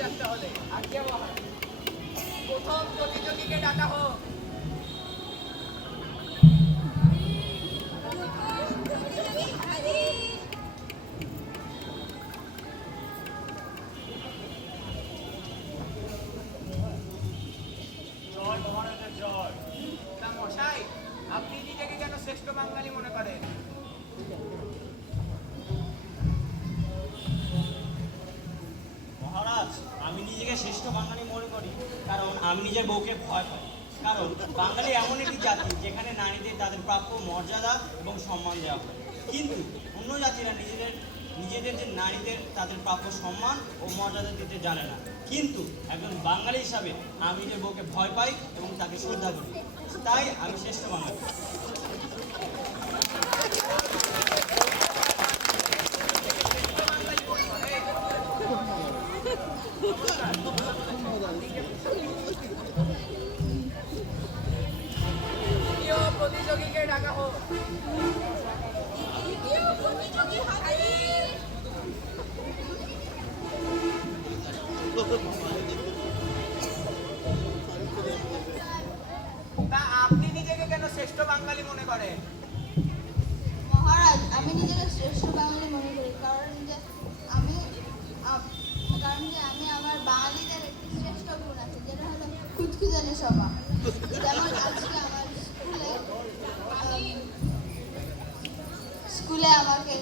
যাত্রা হলে প্রথম প্রতিযোগীকে ডাকা হোক। তা মশাই, আপনি নিজেকে কেন শ্রেষ্ঠ বাঙালি মনে করেন? মহারাজ, আমি নিজেকে শ্রেষ্ঠ বাঙালি মনে করি কারণ আমি নিজের বউকে ভয় পাই। কারণ বাঙালি এমন একটি জাতি যেখানে নারীদের তাদের প্রাপ্য মর্যাদা এবং সম্মান দেওয়া হয়, কিন্তু অন্য জাতিরা নিজেদের নিজেদের যে নারীদের তাদের প্রাপ্য সম্মান ও মর্যাদা দিতে জানে না। কিন্তু একজন বাঙালি হিসাবে আমি নিজের বউকে ভয় পাই এবং তাকে শ্রদ্ধা করি, তাই আমি শ্রেষ্ঠ বাঙালি। দ্বিতীয় প্রতিযোগীকে ডাকা হোক। তা আপনি নিজেকে কেন শ্রেষ্ঠ বাঙালি মনে করেন? মহারাজ, আমি নিজেকে শ্রেষ্ঠ বাঙালি মনে করি আমি আমি আমার বাঙালিদের একটি শ্রেষ্ঠ গুণ আছে, যেটা হলো খুঁতখুঁতানি স্বভাব। যেমন আজকে আমার স্কুলে আমাকে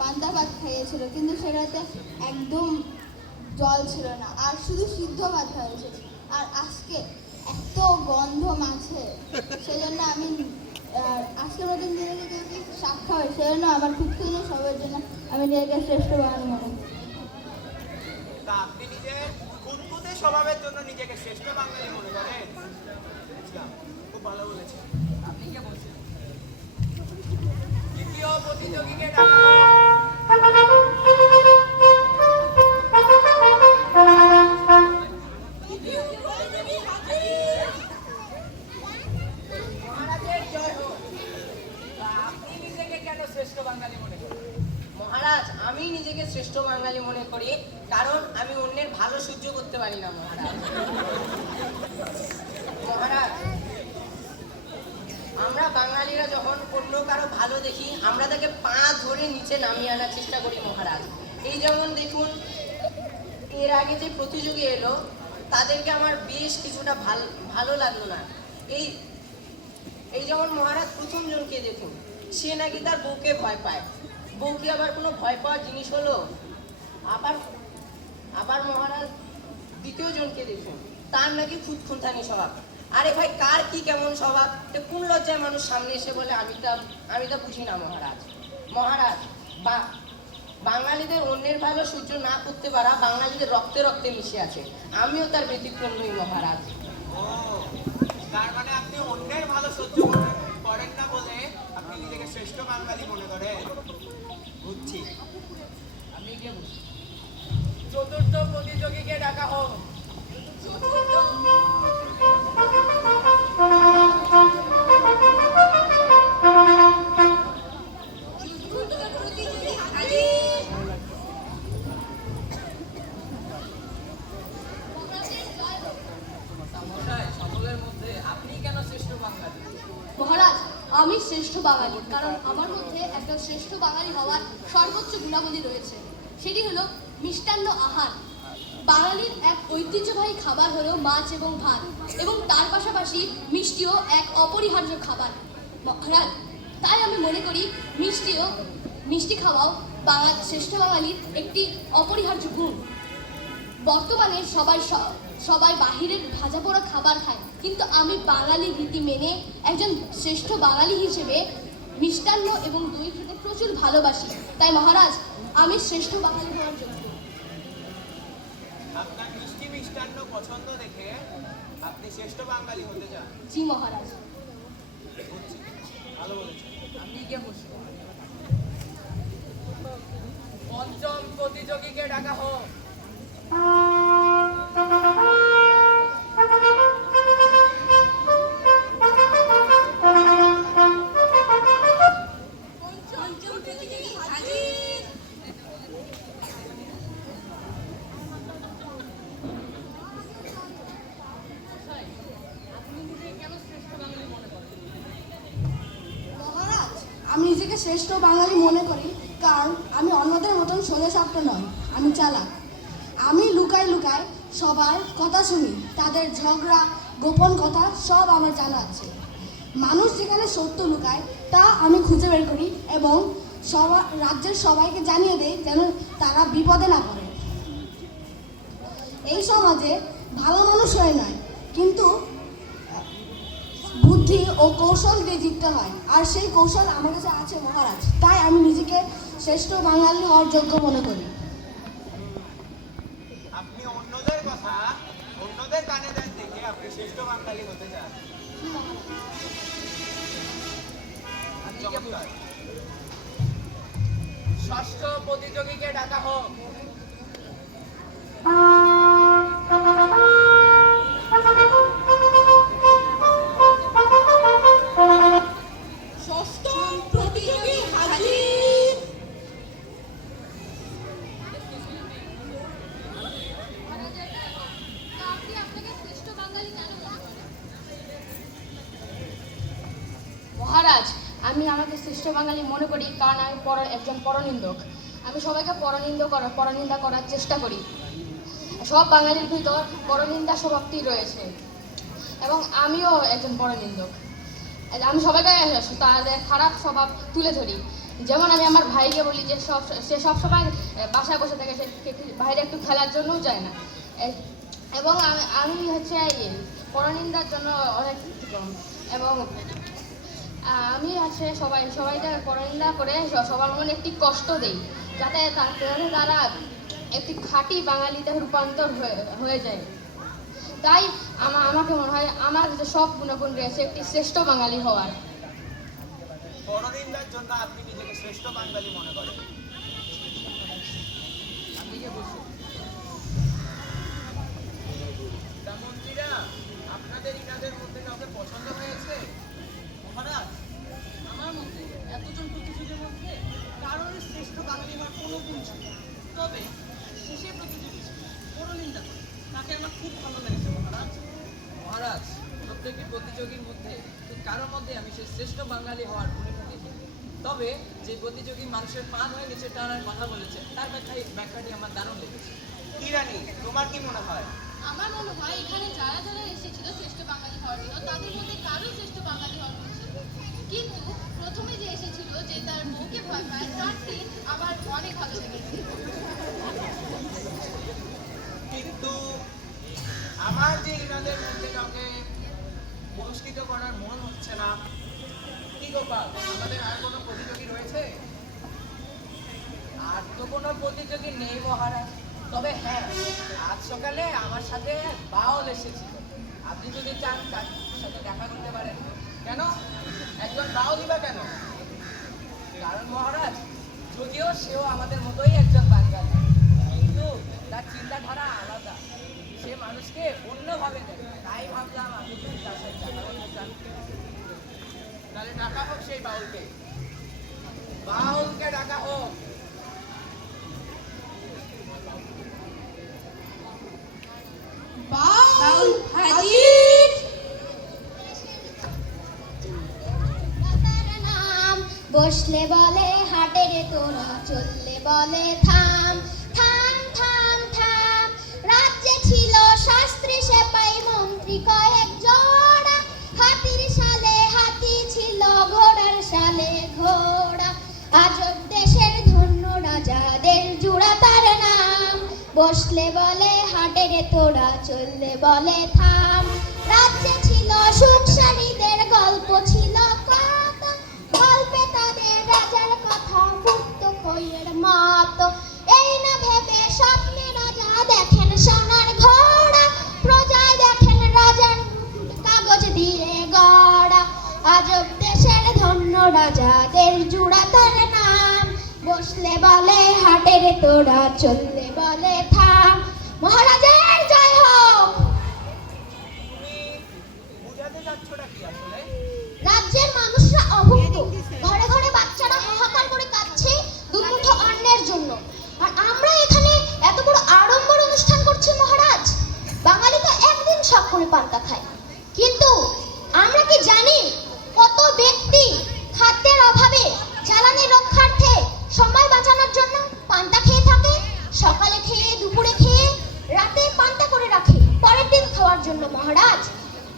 পান্তা ভাত খাইয়েছিল, কিন্তু সেটাতে একদম জল ছিল না, আর শুধু সিদ্ধ ভাত হয়েছিল। আর আজকে এত গন্ধ মাছে, সেজন্য আমি আজকের মতন দিনে যদি শাক খাওয়াই, সেজন্য আমার খুঁতখুঁতানি স্বভাবের জন্য আমি নিজেকে শ্রেষ্ঠ বাঙালি মনে করি। তা আপনি নিজের খুঁতখুঁতে স্বভাবের জন্য নিজেকে শ্রেষ্ঠ বাঙালি মনে করেন? বুঝলাম, খুব ভালো বলেছেন। আপনি কে বলছেন? তৃতীয় প্রতিযোগীকে ডাকা হোক। মহারাজের জয় হোক। তা আপনি নিজেকে কেন শ্রেষ্ঠ বাঙালি মনে করেন? মহারাজ, আমি নিজেকে শ্রেষ্ঠ বাঙালি মনে করি কারণ আমি অন্যের ভালো সহ্য করতে পারি না। মহারাজ, আমরা বাঙালিরা যখন অন্য কারো ভালো দেখি, আমরা তাকে পা ধরে নিচে নামিয়ে আনার চেষ্টা করি। মহারাজ, এই যেমন দেখুন, এর আগে যে প্রতিযোগী এলো তাদেরকে আমার বেশ কিছুটা ভালো লাগলো না। এই যেমন মহারাজ প্রথম জনকে দেখুন, সে নাকি তার বউকে ভয় পায়। বউ কি আবার কোনো ভয় পাওয়ার জিনিস হলো? আবার মহারাজ দ্বিতীয় জনকে দেখুন, তার নাকি খুঁতখুঁতানি স্বভাব। আরে ভাই, কার কি কেমন স্বভাব, কোন লজ্জায় মানুষ সামনে এসে বলে? আমি তা বুঝি না। মহারাজ, বাঙালিদের অন্যের ভালো সহ্য না করতে পারা বাঙালিদের রক্তে রক্তে মিশে আছে। আমিও তার ব্যতিক্রম নই। মহারাজ, ও, তার মানে আপনি অন্যের ভালো সহ্য করেন না বলে আপনি নিজেকে শ্রেষ্ঠ বাঙালি মনে করেন? বুঝছি। আপনি কে বুঝছেন? চতুর্থ প্রতিযোগীকে ডাকা হোক। সকলের মধ্যে আপনি কেন শ্রেষ্ঠ বাঙালি? মহারাজ, আমি শ্রেষ্ঠ বাঙালি কারণ আমার মধ্যে একটা শ্রেষ্ঠ বাঙালি হওয়ার সর্বোচ্চ গুণাবলী রয়েছে। সেটি হলো মিষ্টান্ন আহার। বাঙালির এক ঐতিহ্যবাহী খাবার হলো মাছ এবং ভাত, এবং তার পাশাপাশি মিষ্টিও এক অপরিহার্য খাবার। মহারাজ, তাই আমি মনে করি মিষ্টি খাওয়াও শ্রেষ্ঠ বাঙালির একটি অপরিহার্য গুণ। বর্তমানে সবাই বাহিরের ভাজা পোড়া খাবার খায়, কিন্তু আমি বাঙালি রীতি মেনে একজন শ্রেষ্ঠ বাঙালি হিসেবে মিষ্টান্ন এবং দই খেতে প্রচুর ভালোবাসি। তাই মহারাজ, আমি শ্রেষ্ঠ বাঙালি হওয়ার যোগ্য। আপনার মিষ্টান্ন পছন্দ দেখে আপনি শ্রেষ্ঠ বাঙালি হতে চান? জি মহারাজ। ভালো বলেছেন। আপনি কে বলছেন? পঞ্চম প্রতিযোগীকে ডাকা হোক। নিজেকে শ্রেষ্ঠ বাঙালি মনে করি কারণ আমি অন্যদের মতন সোজা সাপটা নয়, আমি চালাক। আমি লুকায় লুকায় সবার কথা শুনি, তাদের ঝগড়া গোপন কথা সব আমার জানা আছে। মানুষ যেখানে সত্য লুকায় তা আমি খুঁজে বের করি এবং রাজ্যের সবাইকে জানিয়ে দেই যেন তারা বিপদে না পড়ে। এই সমাজে ভালো মানুষ হয় নয়, কিন্তু বুদ্ধি ও কৌশল দিয়ে জিততে হয়, আর সেই কৌশল আমার কাছে আছে মহারাজ। তাই আমি নিজেকে শ্রেষ্ঠ বাঙালি হওয়ার যোগ্য মনে করি। আপনি অন্যদের কথা অন্যদের কানে দেন দেখে আপনি শ্রেষ্ঠ বাঙালি হতে চান। চমৎকার। ষষ্ঠ প্রতিযোগীকে ডাকা হোক। ষষ্ঠ প্রতিযোগী হাজির। আপনি আপনাকে শ্রেষ্ঠ বাঙালি কেন মনে করেন? মহারাজ, আমি আমাকে শ্রেষ্ঠ বাঙালি মনে করি কারণ আমি একজন পরনিন্দক। আমি সবাইকে পরনিন্দা করার চেষ্টা করি। সব বাঙালির ভিতর পরনিন্দা স্বভাবটি রয়েছে এবং আমিও একজন পরনিন্দক। আমি সবাইকে তাদের খারাপ স্বভাব তুলে ধরি। যেমন আমি আমার ভাইকে বলি যে সে সবসময় বাসায় বসে থাকে, সে বাইরে একটু খেলার জন্যও যায় না। এবং আমি হচ্ছে পরনিন্দার জন্য অনেক কম। এবং আমি হচ্ছে সবাইকে পরনিন্দা করে সবার মনে একটি কষ্ট দেই, যাতে তারা একটি খাঁটি বাঙালিতে রূপান্তর হয়ে যায়। তাই আমাকে মনে হয় আমার যে সব গুণগুণ রয়েছে একটি শ্রেষ্ঠ বাঙালি হওয়ার। পরনিন্দার জন্য আপনি নিজেকে শ্রেষ্ঠ বাঙালি মনে করেন। তা মন্ত্রীরা, আপনাদের ইনাদের মধ্যে কাউকে পছন্দ হয়েছে? মহারাজ, আমার মতে এতজন প্রতিযোগীর মধ্যে কারোরই শ্রেষ্ঠ বাঙালি হওয়ার কোনো গুণ ছিল না। তবে শেষের প্রতিযোগী ছিল পরনিন্দা করে, তাকে আমার খুব ভালো লেগেছে মহারাজ। মহারাজ, প্রত্যেকটি প্রতিযোগীর মধ্যে ঠিক কারোর মধ্যে আমি সেই শ্রেষ্ঠ বাঙালি হওয়ার গুণটা দেখি। তবে যে প্রতিযোগী মানুষের পা ধরে নিচে টানার কথা বলেছে তার ব্যাখ্যাটি আমার দারুণ লেগেছে। কি রানী, তোমার কি মনে হয়? আমার মনে হয় এখানে যারা যারা এসেছিল শ্রেষ্ঠ বাঙালি হওয়ার জন্য, তাদের মধ্যে কারোই শ্রেষ্ঠ বাঙালি হওয়ার গুণ ছিল না। কিন্তু প্রথমে যে এসেছিল, যে তার বউকে ভয় পায়, তারটি আমার অনেক ভালো লেগেছে। কিন্তু আমার যে ইনাদের মধ্যে কাউকে পুরস্কৃত করার মন হচ্ছে না। কি গোপাল, আমাদের আর কোনো প্রতিযোগী রয়েছে? আর তো কোনো প্রতিযোগী নেই মহারাজ। তবে হ্যাঁ, আজ সকালে আমার সাথে বাউল এসেছিল। আপনি যদি চান তার সাথে দেখা করতে পারেন। কেন? একজন বাউলই বা কেন? কারণ মহারাজ, যদিও সেও আমাদের মতোই একজন বাঙালি, কিন্তু তার চিন্তাধারা আলাদা। সে মানুষকে অন্যভাবে দেখে। তাই ভাবলাম আপনি যদি তার সাথে দেখা করতে চান। তাহলে ডাকা হোক সেই বাউলকে। বাউলকে ডাকা হোক। বাউল হাজির। নাম বসলে বলে হাটে রে তোরা, চললে বলে থাম থাম থাম থাম। রাজ্যে ছিল শাস্ত্রী সেপাই মন্ত্রী কয়েক জোড়া, হাতির সালে হাতি ছিল ঘোড়ার সালে ঘোড়া। আজব দেশের ধন্য রাজাদের জুড়া তার নাম, বসলে বলে হাটে রে তোরা, চললে বলে থাম। রাজ্যে ছিল সুখসারীদের গল্প ছিল কত, গল্পে তাদের রাজার কথা পুত্ত কইয়ের মতো। এই না ভেবে স্বপ্নে রাজা দেখেন সোনার ঘোড়া, প্রজায় দেখেন রাজার কাগজ দিয়ে গড়া। আজব দেশের ধন্য রাজাদের জুড়া তার নাম, বসলে বলে হাটে রে তোরা, চললে বলে থাম। মহারাজের জয় হোক। তুমি বুঝাতে চাচ্ছটা কি আসলে? রাজ্যের মানুষরা অভুক্ত, ঘরে ঘরে বাচ্চারা হাহাকার করে কাঁদছে দুমুঠো অন্নের জন্য, আর আমরা এখানে এত বড় আড়ম্বর অনুষ্ঠান করছি মহারাজ। বাঙালি তো একদিন সব করে পান্তা খায়, কিন্তু আমরা কি জানি কত ব্যক্তি খাদ্যের অভাবে জ্বালা জন্য মহারাজ।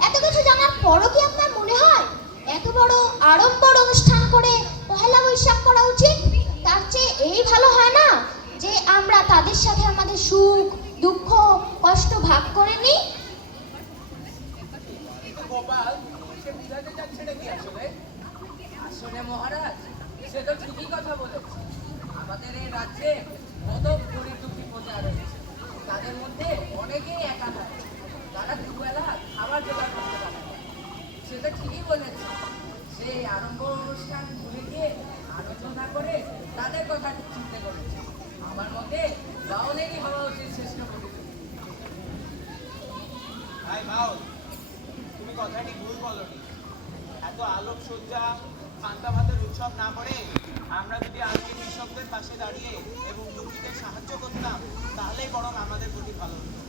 এত কিছু জানার পরও কি আপনার মনে হয় এত বড় আড়ম্বর অনুষ্ঠান করে পহেলা বৈশাখ করা উচিত? তার চেয়ে এই ভালো হয় না যে আমরা তাদের সাথে আমাদের সুখ দুঃখ কষ্ট ভাগ করে নিই? কিন্তু গোপাল, সে বুঝাতে চাচ্ছেটা কি আসলে? আসলে মহারাজ, সে তো ঠিকই কথা বলেছে। আমাদের এই রাজ্যে কত গরিব দুঃখী প্রজা রয়েছে, তাদের মধ্যে অনেকেই একা থাকে, তারা দুবেলা খাবার জোগাড় করতে পারে না। সে তো ঠিকই বলেছে, সেই আরম্ভ অনুষ্ঠান ভুলে গিয়ে আনন্দ না করে তাদের কথা চিন্তা করেছে। আমার মতে বাউলেরই হওয়া উচিত শ্রেষ্ঠ প্রতিযোগী। ভাই বাউল, তুমি কথাটি ভুল বলনি। এত আলোকসজ্জা পান্তা ভাতের উৎসব না করে আমরা যদি আজকে কৃষকদের পাশে দাঁড়িয়ে এবং দুঃখীদের সাহায্য করতাম, তাহলেই বরং আমাদের প্রতি ভালো হতো।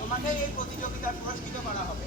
তোমাকে এই প্রতিযোগিতায় পুরস্কৃত করা হবে।